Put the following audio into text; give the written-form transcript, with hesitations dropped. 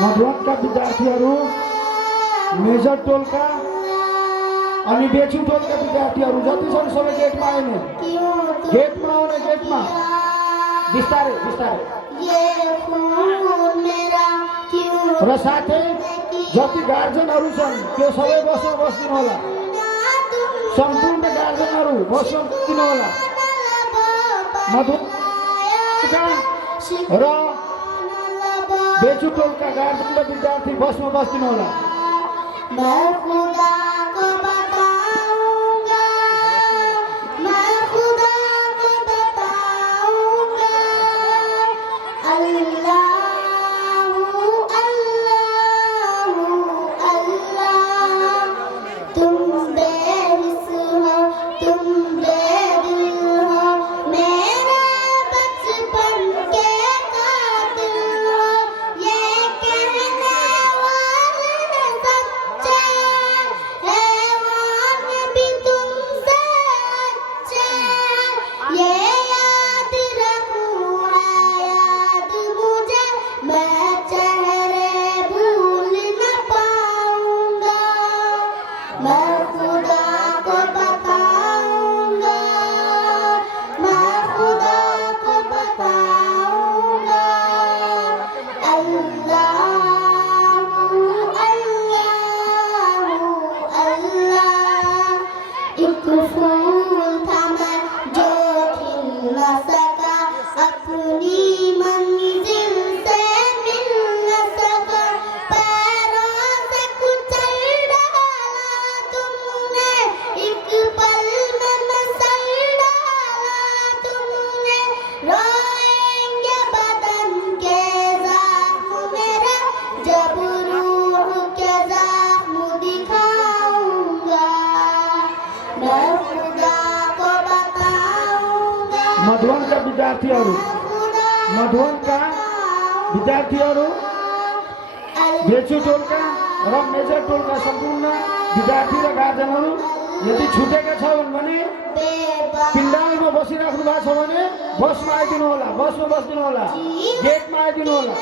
मधुवनका विद्यार्थीहरू मेजर टोलका अनि बेचु टोलका विद्यार्थीहरू जति छन् सबै गेटमा आउने गेटमा बिस्तारै बिस्तारै र साथै जति गार्जनहरू छन् त्यो सबै बस्दिनु होला। सम्पूर्ण गार्जनहरू बस्दिनु होला। मधुवनका र बेचु टोलका गार्जन र विद्यार्थी बस्दिनु होला। मधुवनका विद्यार्थीहरू बेचु टोलका र मेजर टोलका सम्पूर्ण विद्यार्थी र गार्जनहरू यदि छुटेका छन् भने पिण्डालमा बसिराख्नु भएको छ भने बसमा आइदिनु होला। बसमा बस्दिनु होला। गेटमा आइदिनु होला।